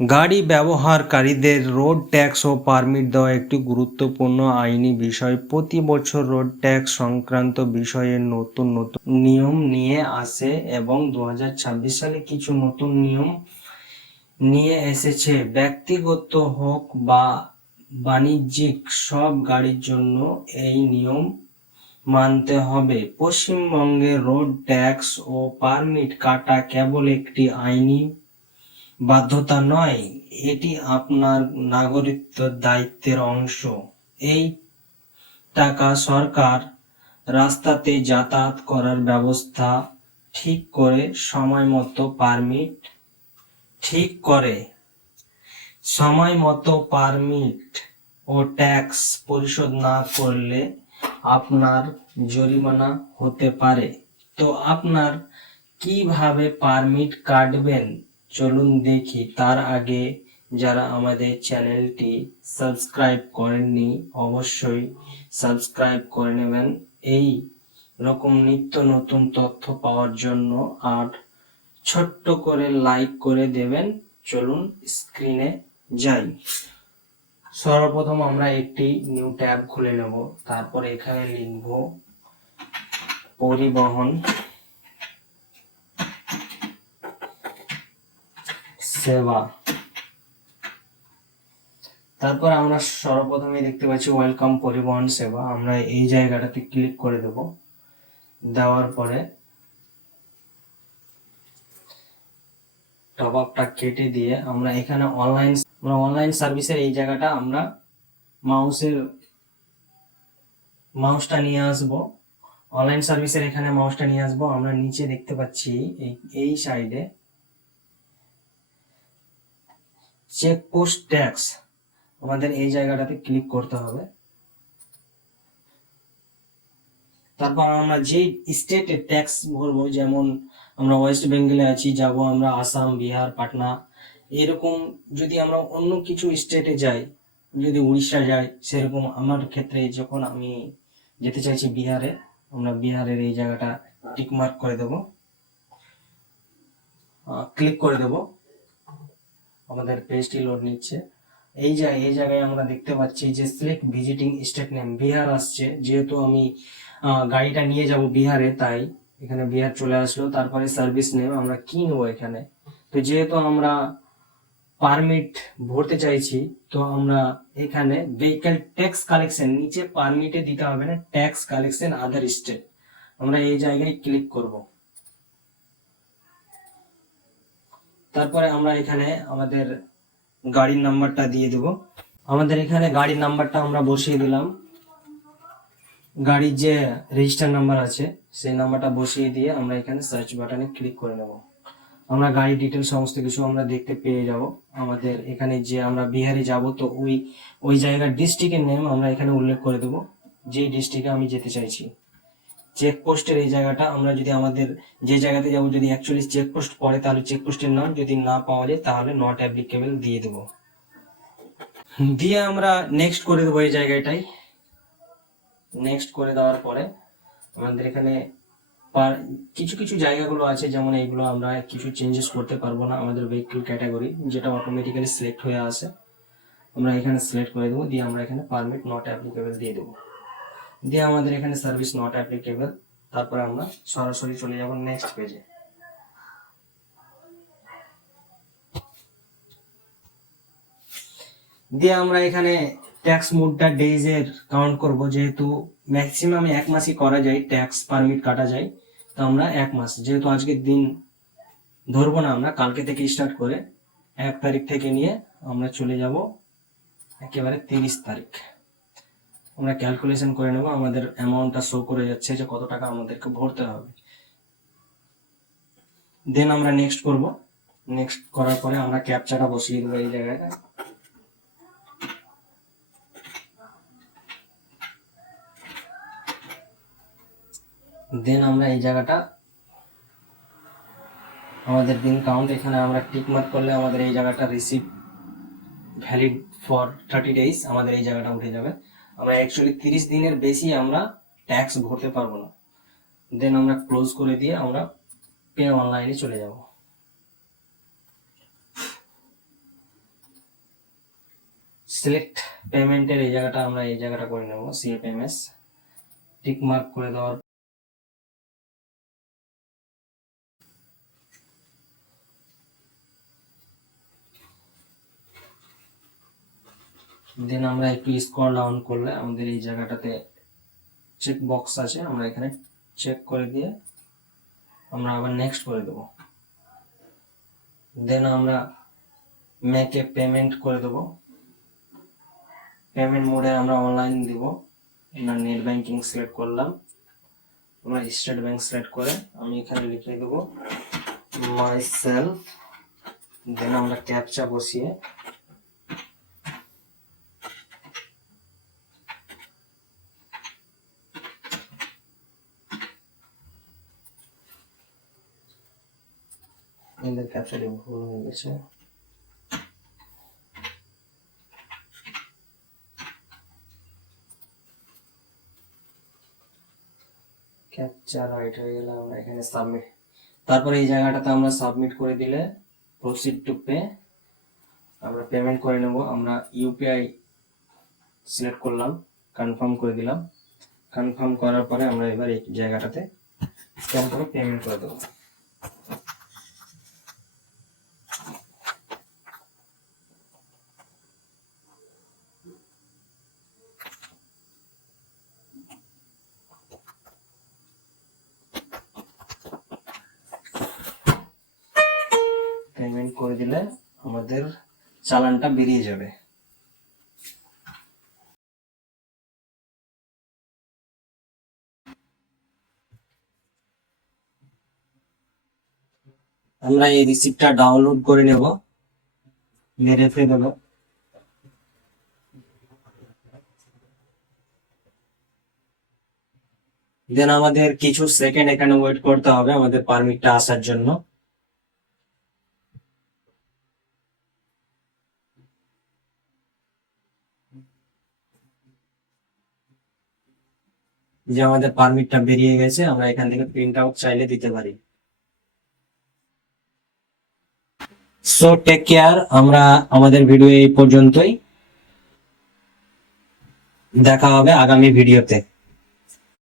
গাড়ি ব্যবহারকারীদের road tax ও permit দেওয়া একটি গুরুত্বপূর্ণ আইনি বিষয়। প্রতি বছর রোড ট্যাক্স সংক্রান্ত বিষয়ে নতুন নতুন নিয়ম নিয়ে আসে এবং 2026 সালে কিছু নতুন নিয়ম নিয়ে এসেছে। ব্যক্তিগত হোক বা বাণিজ্যিক সব গাড়ির জন্য এই নিয়ম মানতে হবে। পশ্চিমবঙ্গে রোড ট্যাক্স ও পারমিট কাটা কেবল একটি আইনি বাধ্যতা নয়, এটি আপনার নাগরিকত্ব দায়িত্বের অংশ। এই টাকা সরকার রাস্তাতে যাতায়াত করার ব্যবস্থা ঠিক করে সময় মতো পারমিট ও ট্যাক্স পরিশোধ না করলে আপনার জরিমানা হতে পারে। তো আপনার কিভাবে পারমিট কাটবেন চলুন দেখি। তার আগে যারা আমাদের চ্যানেলটি সাবস্ক্রাইব করেননি অবশ্যই সাবস্ক্রাইব করে নেবেন এই রকম নিত্য নতুন তথ্য পাওয়ার জন্য, আর ছোট্ট করে লাইক করে দেবেন। চলুন স্ক্রিনে যাই। সর্বপ্রথম আমরা একটি নিউ ট্যাব খুলে নেব, তারপর এখানে লিখব পরিবহন সেবা। তারপর আমরা সর্বপ্রথমে দেখতে পাচ্ছি ওয়েলকাম পরিবহন সেবা। আমরা এই জায়গাটাতে ক্লিক করে দেব। দেওয়ার পরে টপ আপটা কেটে দিয়ে আমরা এখানে অনলাইন সার্ভিসের এই জায়গাটা আমরা মাউসটা নিয়ে আসবো। অনলাইন সার্ভিসের এখানে মাউসটা নিয়ে আসবো। আমরা নিচে দেখতে পাচ্ছি এই সাইডে চেকপোস্ট ট্যাক্স, আমাদের এই জায়গাটাতে ক্লিক করতে হবে। তারপর আমরা যে স্টেটে ট্যাক্স ভরবো, যেমন আমরা ওয়েস্ট বেঙ্গলে আছি, যাব আমরা আসাম, বিহার, পাটনা, এরকম যদি আমরা অন্য কিছু স্টেটে যাই, যদি উড়িষ্যা যাই, সেরকম আমার ক্ষেত্রে যখন আমি যেতে চাইছি বিহারে, আমরা বিহারের এই জায়গাটা টিক মার্ক করে দেব, ক্লিক করে দেব। আমাদের পেজটি লোড নিচ্ছে। এই জায়গায় আমরা দেখতে পাচ্ছি যে select visiting state name, Bihar আসছে। যেহেতু আমি গাড়িটা নিয়ে যাব বিহারে, তাই এখানে বিহার চলে আসলো। তারপরে সার্ভিস নেম আমরা কি নেবো এখানে। তো যেহেতু আমরা পারমিট ভরতে চাইছি, তো আমরা এখানে ভেহিকল ট্যাক্স কালেকশন, নিচে পারমিটে দিতে হবে না, ট্যাক্স কালেকশন আদার স্টেট, আমরা এই জায়গায় ক্লিক করব। তারপরে আমরা এখানে আমাদের গাড়ির নাম্বারটা দিয়ে দেব। আমাদের এখানে গাড়ির নাম্বারটা আমরা বসিয়ে দিলাম। গাড়ির যে রেজিস্টার নাম্বার আছে সেই নাম্বারটা বসিয়ে দিয়ে আমরা এখানে সার্চ বাটনে ক্লিক করে নেব। আমরা গাড়ি ডিটেল সমস্ত কিছু আমরা দেখতে পেয়ে যাব। আমাদের এখানে যে আমরা বিহারে যাব, তো ওই জায়গার ডিস্ট্রিক্টের নেম আমরা এখানে উল্লেখ করে দেব, যে ডিস্ট্রিক্টে আমি যেতে চাইছি। চেকপোস্টের এই জায়গাটা আমরা যদি আমাদের যে জায়গাতে যাব যদি অ্যাকচুয়ালি চেকপোস্ট পড়ে, তাহলে চেকপোস্টের নাম, যদি না পাওয়া যায় তাহলে নট অ্যাপ্লিকেবল দিয়ে দেব। দিয়ে আমরা নেক্সট করে দেবো। এই জায়গাটাই নেক্সট করে দেওয়ার পরে আমাদের এখানে কিছু কিছু জায়গাগুলো আছে, যেমন এইগুলো আমরা কিছু চেঞ্জেস করতে পারবো না। আমাদের ভেহিকল ক্যাটাগরি যেটা অটোমেটিক্যালি সিলেক্ট হয়ে আসে, আমরা এখানে সিলেক্ট করে দেবো। দিয়ে আমরা এখানে পারমিট নট অ্যাপ্লিকেবল দিয়ে দেবো। দিয়ে আমাদের এখানে সার্ভিস নট অ্যাপ্লিকেবল। তারপরে আমরা সরাসরি চলে যাব নেক্সট পেজে। দিয়ে আমরা এখানে ট্যাক্স মোডটা ডেজ এর কাউন্ট করব, যেহেতু ম্যাক্সিমাম 1 মাসই করা যায়, ট্যাক্স পারমিট কাটা যায়। তো আমরা 1 মাস, যেহেতু আজকের দিন ধরবো না, আমরা কালকে থেকে স্টার্ট করে 1 তারিখ থেকে নিয়ে আমরা চলে যাব একেবারে 30 তারিখ। আমরা ক্যালকুলেশন করে নেব, আমাদের অ্যামাউন্টটা শো করে যাচ্ছে যে কত টাকা আমাদেরকে ভরতে হবে। দেন আমরা নেক্সট করব। নেক্সট করার পরে আমরা ক্যাপচাটা বসিয়ে দেবো এই জায়গায়। দেন আমরা এই জায়গাটা আমাদের দিন কাউন্ট, এখানে আমরা টিক মার্ক করলে আমাদের এই জায়গাটা রিসিভ ভ্যালিড ফর 30 ডেজ, আমাদের এই জায়গাটা উঠে যাবে। আমরা অ্যাকচুয়ালি 30 দিনের বেশি আমরা ট্যাক্স ভরতে পারবো না। দেন আমরা ক্লোজ করে দিয়ে আমরা পে অনলাইনে চলে যাব। সিলেক্ট পেমেন্টের এই জায়গাটা আমরা এই জায়গাটা করে নেব, সিএফএমএস টিক মার্ক করে দেওয়ার দেন আমরা একটু স্ক্রল ডাউন করলে আমাদের এই জায়গাটাতে চেক বক্স আছে, আমরা এখানে চেক করে দিয়ে আমরা আবার নেক্সট করে দেব। দেন আমরা মেক এ পেমেন্ট করে দেব। পেমেন্ট মোডে আমরা অনলাইন দিব, আমরা নেট ব্যাংকিং সিলেক্ট করলাম, আমরা স্টেট ব্যাংক সিলেক্ট করে আমি এখানে লিখে দেব মাই সেলফ। দেন আমরা ক্যাপচা বসিয়ে ক্যাপচাটি ভুল হয়ে গেছে, ক্যাপচা রাইট হয়ে গেলে আমরা এখানে সাবমিট, তারপরে এই জায়গাটাতে আমরা সাবমিট করে দিলে প্রসিড টু পে আমরা পেমেন্ট করে নেব। আমরা ইউপিআই সিলেক্ট করলাম, কনফার্ম করে দিলাম। কনফার্ম করার পরে আমরা এবার এই জায়গাটাতে স্ক্যান করে পেমেন্ট করে দেবো। পেমেন্ট করে দিলে আমাদের চালানটা বেরিয়ে যাবে। আমরা এই রিসিপ্টটা ডাউনলোড করে নেব, রেখে দেব। দেন আমাদের কিছু সেকেন্ড এখানে ওয়েট করতে হবে আমাদের পারমিটটা আসার জন্য। যে আমাদের পারমিটটা বেরিয়ে গেছে, আমরা এখান থেকে প্রিন্ট আউট চাইলে দিতে পারি। সো টেক কেয়ার, আমরা আমাদের ভিডিও এই পর্যন্তই, দেখা হবে আগামী ভিডিওতে।